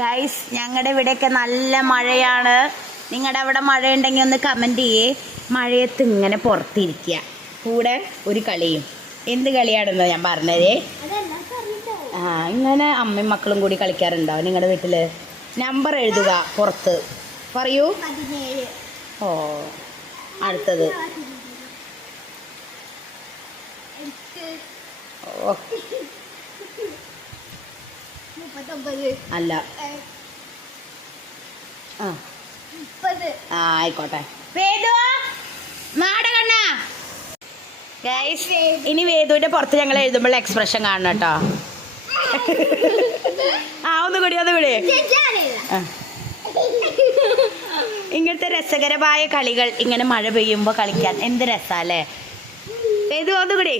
Guys ഞങ്ങളുടെ ഇവിടെയൊക്കെ നല്ല മഴയാണ്. നിങ്ങളുടെ അവിടെ മഴയുണ്ടെങ്കിൽ ഒന്ന് കമൻറ്റ് ചെയ്യേ. മഴയത്ത് ഇങ്ങനെ പുറത്തിരിക്കുക, കൂടെ ഒരു കളിയും. എന്ത് കളിയാണെന്നോ ഞാൻ പറഞ്ഞതേ. ഇങ്ങനെ അമ്മയും മക്കളും കൂടി കളിക്കാറുണ്ടാവും നിങ്ങളുടെ വീട്ടിൽ? നമ്പർ എഴുതുക പുറത്ത്, പറയൂ. ഓ, അടുത്തത്. ഓ അല്ല, ആയിക്കോട്ടെ. ഗൈസ് ഇനി വേദുവിന്റെ പുറത്ത് ഞങ്ങൾ എഴുതുമ്പോൾ എക്സ്പ്രഷൻ കാണണം കേട്ടോ. ഒന്നുകൂടി. ഇങ്ങനത്തെ രസകരമായ കളികൾ ഇങ്ങനെ മഴ പെയ്യുമ്പോൾ കളിക്കാൻ എന്ത് രസാല്ലേ. വേദു ഒന്നുകൂടി.